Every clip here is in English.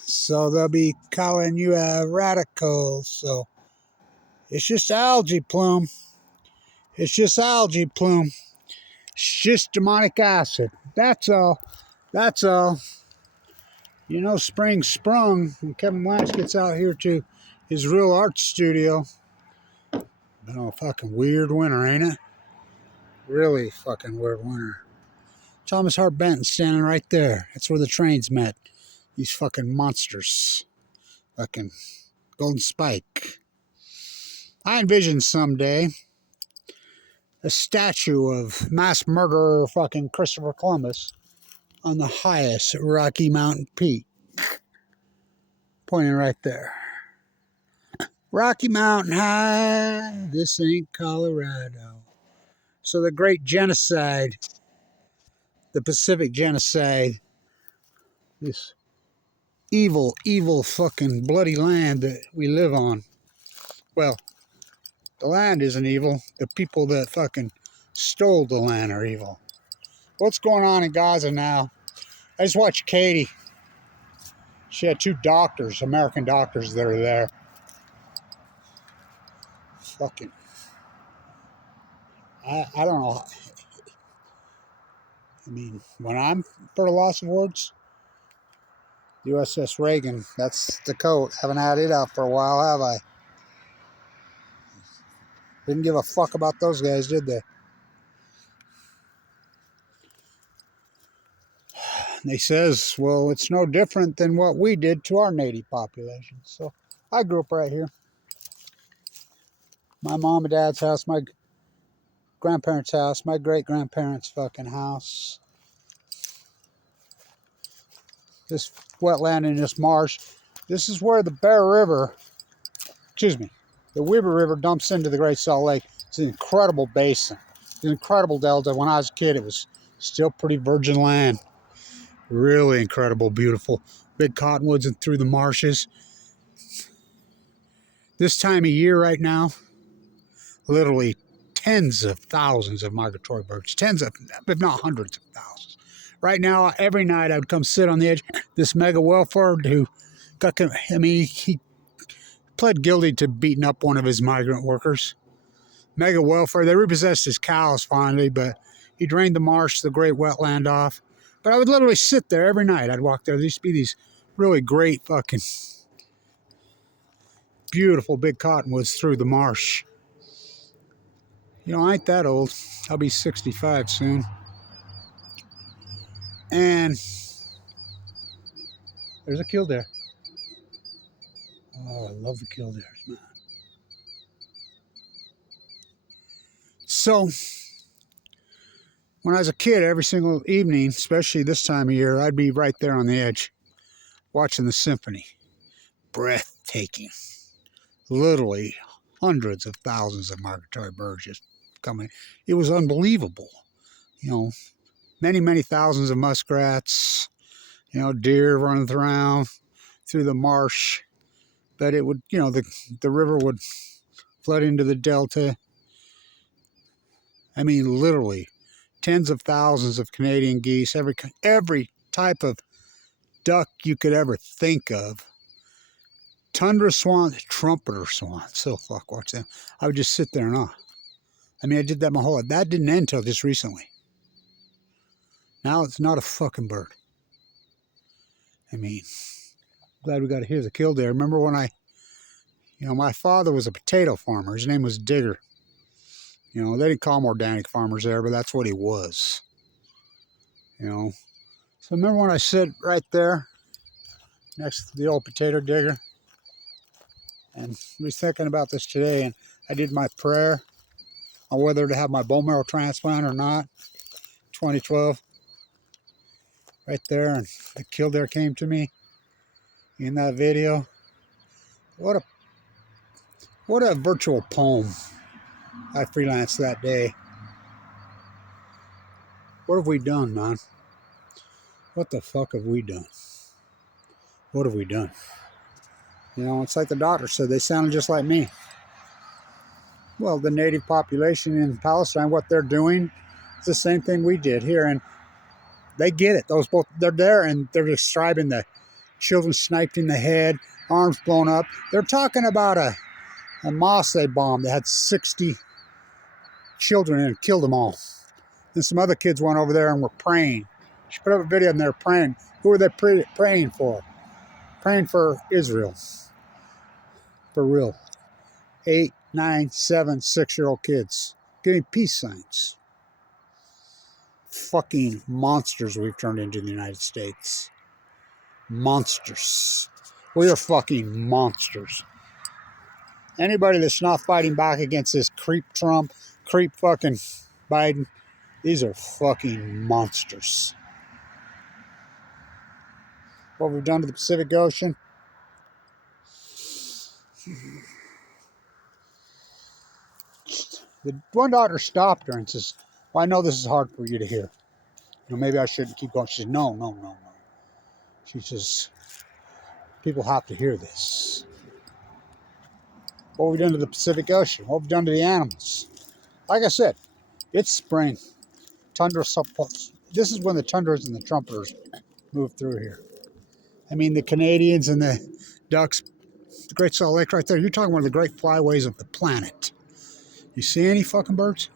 So they'll be calling you a radical. So it's just algae plume. It's just algae plume. It's just demonic acid. That's all. That's all. You know, spring sprung, and Kevin Blanch gets out here to his real art studio. Been a fucking weird winter, ain't it? Really fucking weird winter. Thomas Hart Benton's standing right there. That's where the trains met. These fucking monsters. Fucking Golden Spike. I envision someday a statue of mass murderer fucking Christopher Columbus on the highest Rocky Mountain peak. Pointing right there. Rocky Mountain High, this ain't Colorado. So the great genocide, the Pacific genocide, this evil, evil fucking bloody land that we live on. Well, the land isn't evil. The people that fucking stole the land are evil. What's going on in Gaza now? I just watched Katie. She had 2 doctors, American doctors that are there. Fucking, I don't know. I mean, when I'm for a loss of words, USS Reagan, that's the coat. Haven't had it out for a while, have I? Didn't give a fuck about those guys, did they? And he says, well, it's no different than what we did to our native population. So I grew up right here. My mom and dad's house, my grandparents' house, my great-grandparents' fucking house. This wetland in this marsh. This is where the the Weber River dumps into the Great Salt Lake. It's an incredible basin. It's an incredible delta. When I was a kid, it was still pretty virgin land. Really incredible, beautiful. Big cottonwoods and through the marshes. This time of year right now, literally tens of thousands of migratory birds. Tens of, if not hundreds of thousands. Right now, every night I would come sit on the edge. This mega welfare who got, I mean, he pled guilty to beating up one of his migrant workers. Mega welfare, they repossessed his cows finally, but he drained the marsh, the great wetland off. But I would literally sit there every night. I'd walk there. There used to be these really great fucking beautiful big cottonwoods through the marsh. You know, I ain't that old. I'll be 65 soon. And there's a killdeer. Oh, I love the killdeers, man. So, when I was a kid, every single evening, especially this time of year, I'd be right there on the edge, watching the symphony. Breathtaking. Literally hundreds of thousands of migratory birds just coming. It was unbelievable. You know, many, many thousands of muskrats, you know, deer running around through the marsh. But it would, you know, the river would flood into the delta. I mean, literally, tens of thousands of Canadian geese, every type of duck you could ever think of. Tundra swan, trumpeter swan. So fuck, watch them. I would just sit there and awe. I mean, I did that my whole life. That didn't end until just recently. Now it's not a fucking bird. I mean, glad we got to hear the killdeer. Remember when my father was a potato farmer. His name was Digger. You know, they didn't call him organic farmers there, but that's what he was. You know, so remember when I sit right there next to the old potato digger? And I was thinking about this today, and I did my prayer on whether to have my bone marrow transplant or not. 2012. Right there, and the killdeer came to me in that video. What a virtual poem I freelanced that day. What have we done, man? What the fuck have we done? What have we done? You know, it's like the doctor said, they sounded just like me. Well, the native population in Palestine, what they're doing, it's the same thing we did here, and they get it. Those both, they're there, and they're describing the children sniped in the head, arms blown up. They're talking about a mosque they bombed that had 60 children and killed them all. And some other kids went over there and were praying. She put up a video and they're praying. Who are they praying for? Praying for Israel. For real. 8, 9, 7, 6-year-old kids. Giving peace signs. Fucking monsters we've turned into in the United States. Monsters. We are fucking monsters. Anybody that's not fighting back against this creep Trump, creep fucking Biden, these are fucking monsters. What we've done to the Pacific Ocean. The one daughter stopped her and says, well, I know this is hard for you to hear. You know, maybe I shouldn't keep going. She said, no, no, no, no. She says, people have to hear this. What have we done to the Pacific Ocean? What have we done to the animals? Like I said, it's spring. Tundra, this is when the tundras and the trumpeters move through here. I mean, the Canadians and the ducks, the Great Salt Lake right there, you're talking one of the great flyways of the planet. You see any fucking birds?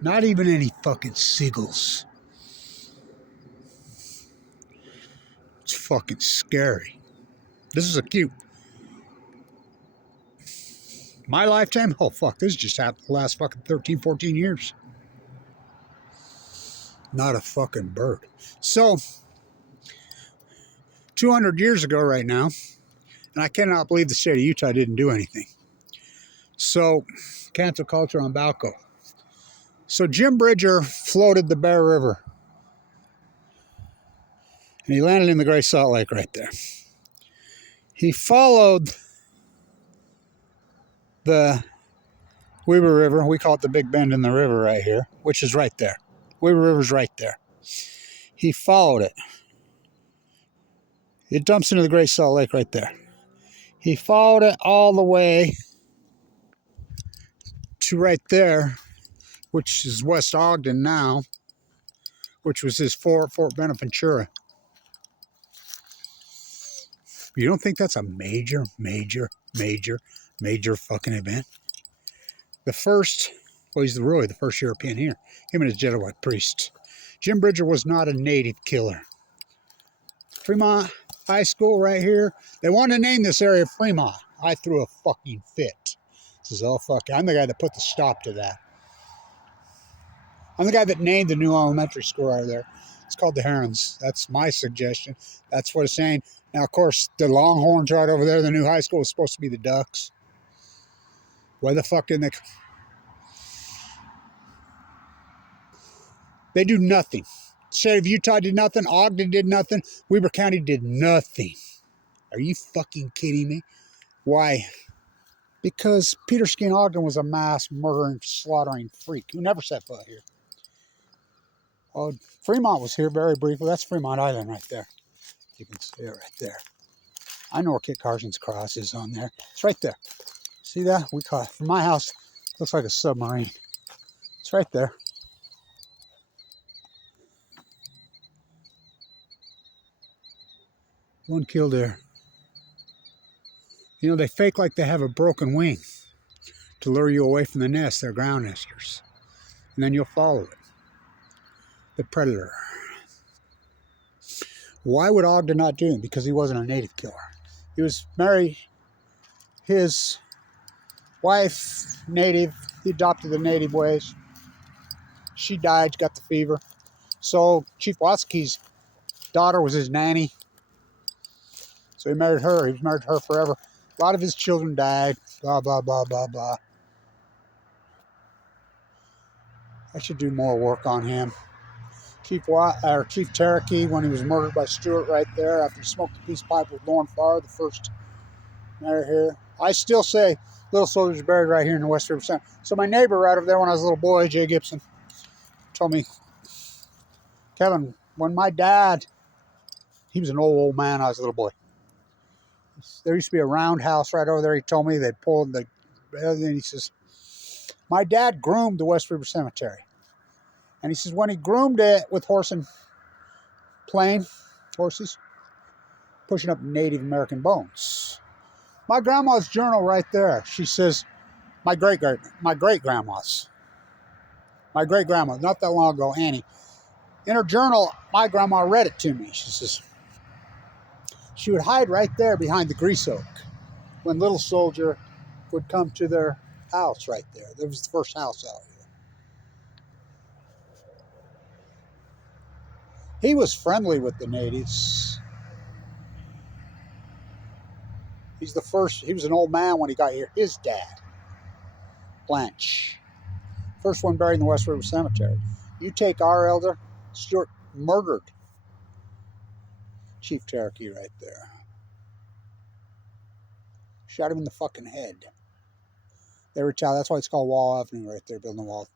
Not even any fucking seagulls. It's fucking scary. This is ACUTE. My lifetime? Oh, fuck, this just happened the last fucking 13, 14 years. Not a fucking bird. So, 200 years ago right now, and I cannot believe the state of Utah didn't do anything. So, cancel culture on Balco. So Jim Bridger floated the Bear River. And he landed in the Great Salt Lake right there. He followed the Weber River. We call it the Big Bend in the river right here, which is right there. Weber River's right there. He followed it. It dumps into the Great Salt Lake right there. He followed it all the way to right there, which is West Ogden now, which was his Fort Benaventura. You don't think that's a major fucking event? The first, well, he's really the first European here. Him and his Jesuit priest. Jim Bridger was not a native killer. Fremont High School right here. They wanted to name this area Fremont. I threw a fucking fit. Says, oh fuck, I'm the guy that put the stop to that. I'm the guy that named the new elementary school right there. It's called the Herons. That's my suggestion. That's what it's saying. Now, of course, the Longhorns right over there, the new high school, is supposed to be the Ducks. Why the fuck didn't they? They do nothing. The state of Utah did nothing. Ogden did nothing. Weber County did nothing. Are you fucking kidding me? Why? Because Peter Skin Ogden was a mass murdering, slaughtering freak who never set foot here. Oh, Fremont was here very briefly. That's Fremont Island right there. You can see it right there. I know where Kit Carson's cross is on there. It's right there. See that? We call it, from my house, looks like a submarine. It's right there. One killed there. You know, they fake like they have a broken wing to lure you away from the nest. They're ground nesters. And then you'll follow it. The predator. Why would Ogden not do it? Because he wasn't a native killer. He was married. His wife, native. He adopted the native ways. She died, got the fever. So Chief Watsky's daughter was his nanny. So he married her. He was married to her forever. A lot of his children died. Blah, blah, blah, blah, blah. I should do more work on him. Chief Cherokee, when he was murdered by Stewart right there after he smoked a peace pipe with Lauren Farr, the first mayor here. I still say Little Soldier's buried right here in the West River Center. So my neighbor right over there when I was a little boy, Jay Gibson, told me, Kevin, when my dad, he was an old man, I was a little boy. There used to be a roundhouse right over there. He told me they'd pulled the, and he says, my dad groomed the West River Cemetery. And he says, when he groomed it with horse and plain horses, pushing up Native American bones. My grandma's journal right there. She says, my great-grandma's. My great-grandma, not that long ago, Annie. In her journal, my grandma read it to me. She says, she would hide right there behind the grease oak when little soldier would come to their house right there. That was the first house out here. He was friendly with the natives. He was an old man when he got here. His dad, Blanch, first one buried in the West River Cemetery. You take our elder, Stuart murdered Chief Cherokee right there. Shot him in the fucking head. They retaliated. That's why it's called Wall Avenue right there, building the wall.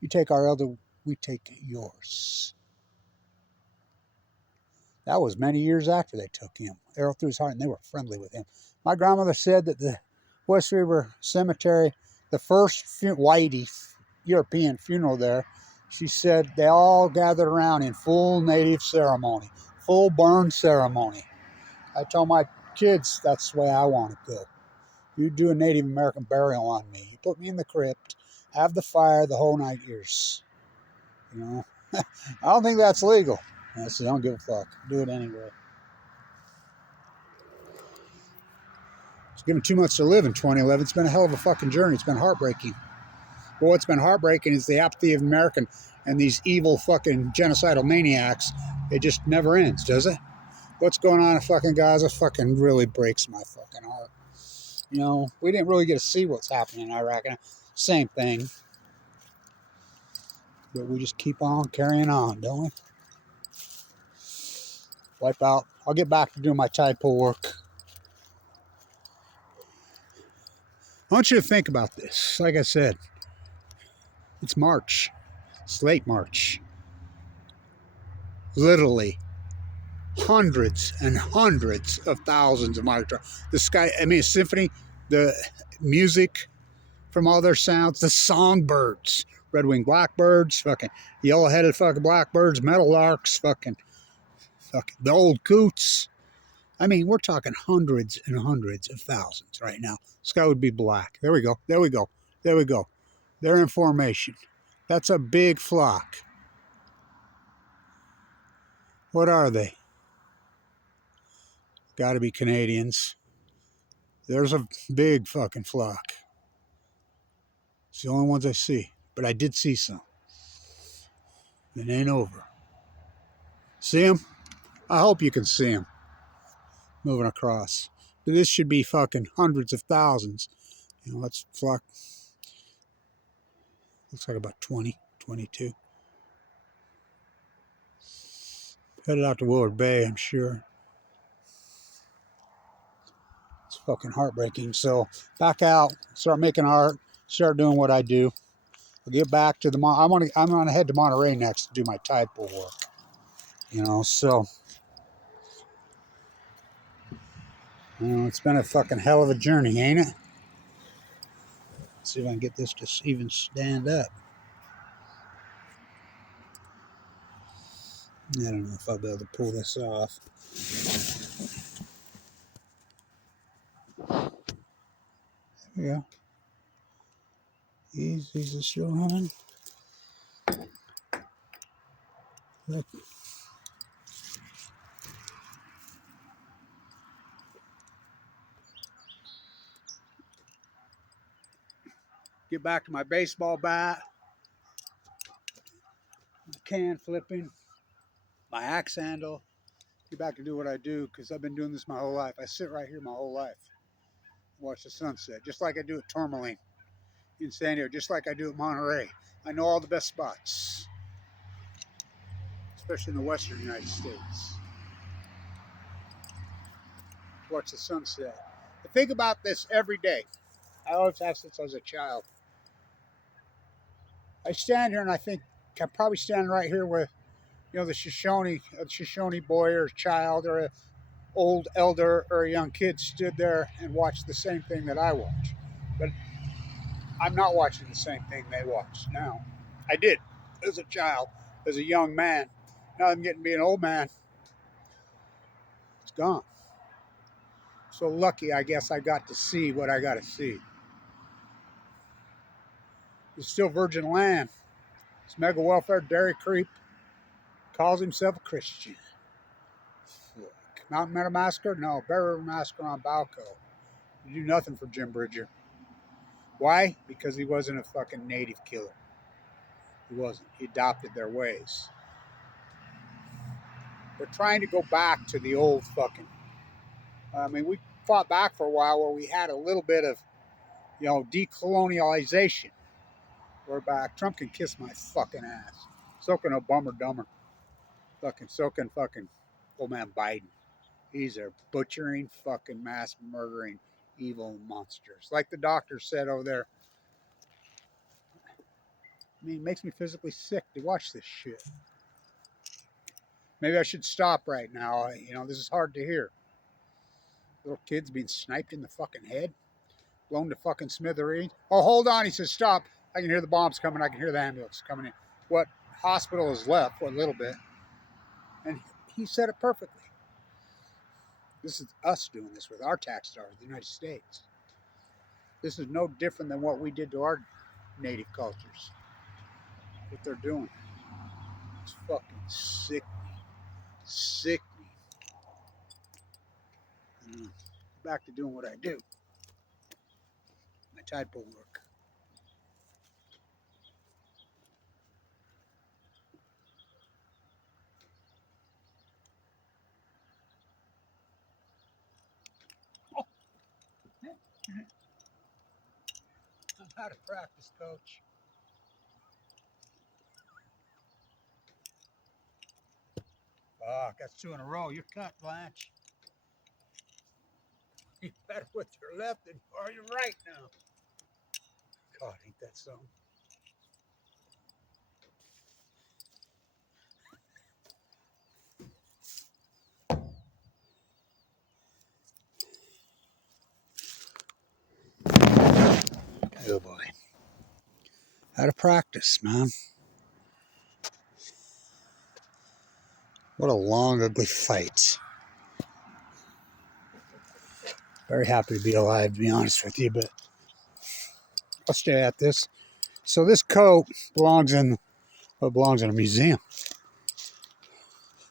You take our elder, we take yours. That was many years after they took him. Arrow through his heart, and they were friendly with him. My grandmother said that the West River Cemetery, the first whitey European funeral there, she said they all gathered around in full native ceremony, full burn ceremony. I told my kids that's the way I want to go. You do a Native American burial on me. You put me in the crypt, have the fire, the whole 9 years. You know, I don't think that's legal. I said, I don't give a fuck. Do it anyway. It's given too much to live in 2011. It's been a hell of a fucking journey. It's been heartbreaking. But what's been heartbreaking is the apathy of American and these evil fucking genocidal maniacs. It just never ends, does it? What's going on in fucking Gaza fucking really breaks my fucking heart. You know, we didn't really get to see what's happening in Iraq. Same thing. But we just keep on carrying on, don't we? Wipe out. I'll get back to doing my tide pool work. I want you to think about this. Like I said, it's March. It's late March. Literally hundreds and hundreds of thousands of migratory. The sky, I mean, a symphony, the music from all their sounds, the songbirds, red-winged blackbirds, fucking yellow-headed fucking blackbirds, meadowlarks, fucking the old coots. I mean, we're talking hundreds and hundreds of thousands right now. Sky would be black. There we go. There we go. There we go. They're in formation. That's a big flock. What are they? Got to be Canadians. There's a big fucking flock. It's the only ones I see. But I did see some. It ain't over. See them? I hope you can see them. Moving across. But this should be fucking hundreds of thousands. You know, let's flock. Looks like about 20, 22. Headed out to Willard Bay, I'm sure. It's fucking heartbreaking. So, back out, start making art, start doing what I do. I'll get back to the... I'm gonna head to Monterey next to do my tide pool work. You know, so... You know, it's been a fucking hell of a journey, ain't it? Let's see if I can get this to even stand up. I don't know if I'll be able to pull this off. There we go. Is it still running? Look. Get back to my baseball bat, my can flipping, my axe handle. Get back to do what I do because I've been doing this my whole life. I sit right here my whole life, watch the sunset, just like I do at Tourmaline in San Diego, just like I do at Monterey. I know all the best spots, especially in the western United States. Watch the sunset. I think about this every day. I always have since I was a child. I stand here and I think I'm probably standing right here with, you know, the Shoshone boy or child or an old elder or a young kid stood there and watched the same thing that I watch. But I'm not watching the same thing they watch now. I did as a child, as a young man. Now I'm getting to be an old man. It's gone. So lucky, I guess I got to see what I got to see. It's still virgin land. This mega welfare dairy creep calls himself a Christian. Mountain Meadow Massacre? No. Bear River Massacre on Balco. You do nothing for Jim Bridger. Why? Because he wasn't a fucking native killer. He wasn't. He adopted their ways. They're trying to go back to the old fucking... I mean, we fought back for a while where we had a little bit of, you know, decolonialization. We're back. Trump can kiss my fucking ass. So can a bummer dumber. So can fucking old man Biden. These are butchering, fucking mass murdering, evil monsters. Like the doctor said over there. I mean, it makes me physically sick to watch this shit. Maybe I should stop right now. You know, this is hard to hear. Little kids being sniped in the fucking head. Blown to fucking smithereens. Oh, hold on. He says, stop. I can hear the bombs coming. I can hear the ambulance coming in. What hospital is left? What little bit. And he said it perfectly. This is us doing this with our tax dollars, the United States. This is no different than what we did to our native cultures. What they're doing. It's fucking sick me. Sick me. Back to doing what I do. My tide pool work. I'm out of practice, coach. Fuck, that's 2 in a row. You're cut, Blanche. You better with your left than or your right now. God, ain't that something? Oh boy. Out of practice, man. What a long, ugly fight. Very happy to be alive, to be honest with you, but I'll stay at this. So this coat belongs in a museum.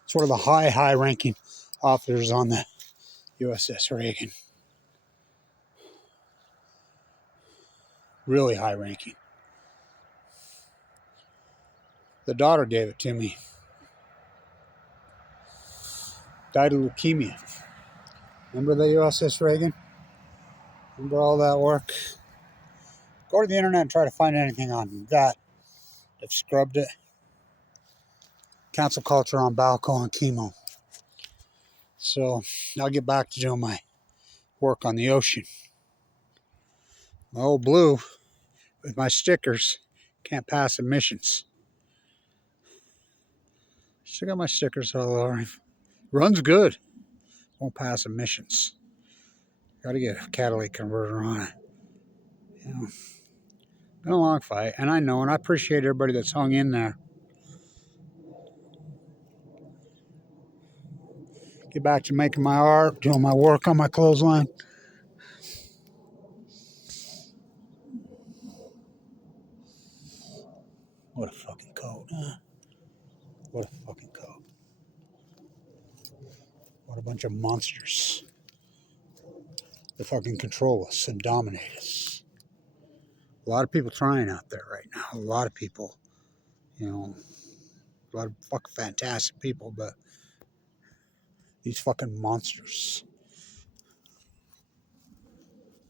It's one of the high-ranking officers on the USS Reagan. Really high-ranking. The daughter gave it to me. Died of leukemia. Remember the USS Reagan? Remember all that work? Go to the internet and try to find anything on that. They've scrubbed it. Cancel culture on Balco and chemo. So I'll get back to doing my work on the ocean. My old blue with my stickers can't pass emissions. Still got my stickers all over him. Runs good. Won't pass emissions. Got to get a catalytic converter on it. You know, been a long fight, and I know, and I appreciate everybody that's hung in there. Get back to making my art, doing my work on my clothesline. What a fucking coat, huh? What a fucking coat. What a bunch of monsters. They fucking control us and dominate us. A lot of people trying out there right now. A lot of people, you know, a lot of fucking fantastic people, but these fucking monsters.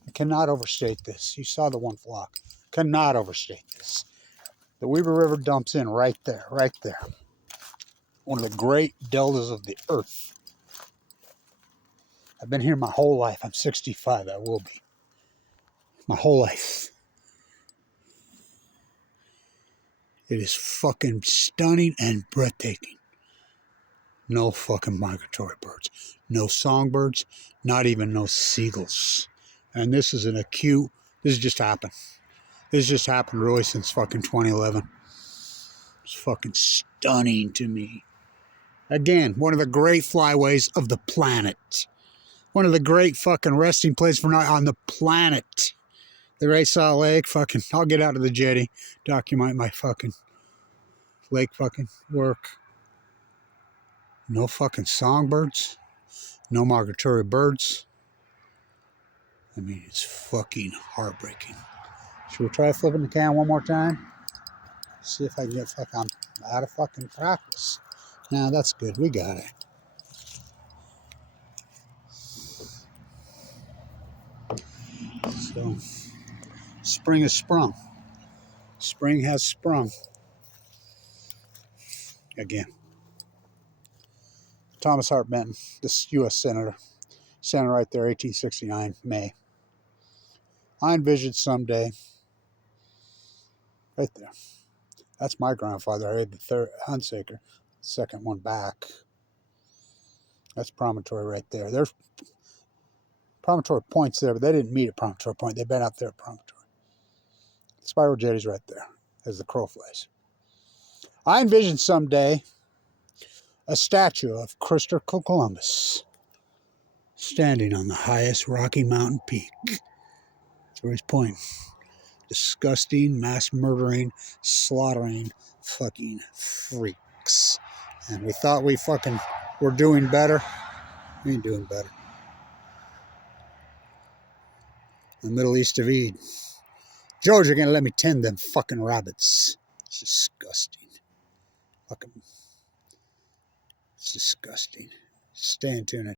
I cannot overstate this. You saw the one flock. Cannot overstate this. The Weber River dumps in right there, right there. One of the great deltas of the earth. I've been here my whole life. I'm 65. I will be. My whole life. It is fucking stunning and breathtaking. No fucking migratory birds. No songbirds. Not even no seagulls. And this is an acute. This just happened. This just happened really since fucking 2011. It's fucking stunning to me. Again, one of the great flyways of the planet. One of the great fucking resting places on the planet. The Great Salt Lake, fucking, I'll get out of the jetty, document my fucking lake fucking work. No fucking songbirds. No migratory birds. I mean, it's fucking heartbreaking. Should we try flipping the can one more time? See if I can get fucking out of fucking practice. Now that's good. We got it. So, spring has sprung. Spring has sprung. Again. Thomas Hart Benton, this U.S. Senator. Senator right there, 1869, May. I envisioned someday, right there. That's my grandfather. I had the third Hunsaker, second one back. That's Promontory right there. There's Promontory Point's there, but they didn't meet at Promontory Point. They've been out there at Promontory. Spiral Jetty's right there, as the crow flies. I envision someday a statue of Christopher Columbus standing on the highest Rocky Mountain peak. That's where he's pointing. Disgusting, mass murdering, slaughtering fucking freaks. And we thought we fucking were doing better. We ain't doing better. The Middle East of Eden. George, you're gonna let me tend them fucking rabbits. It's disgusting. Fucking. It's disgusting. Stay in tune.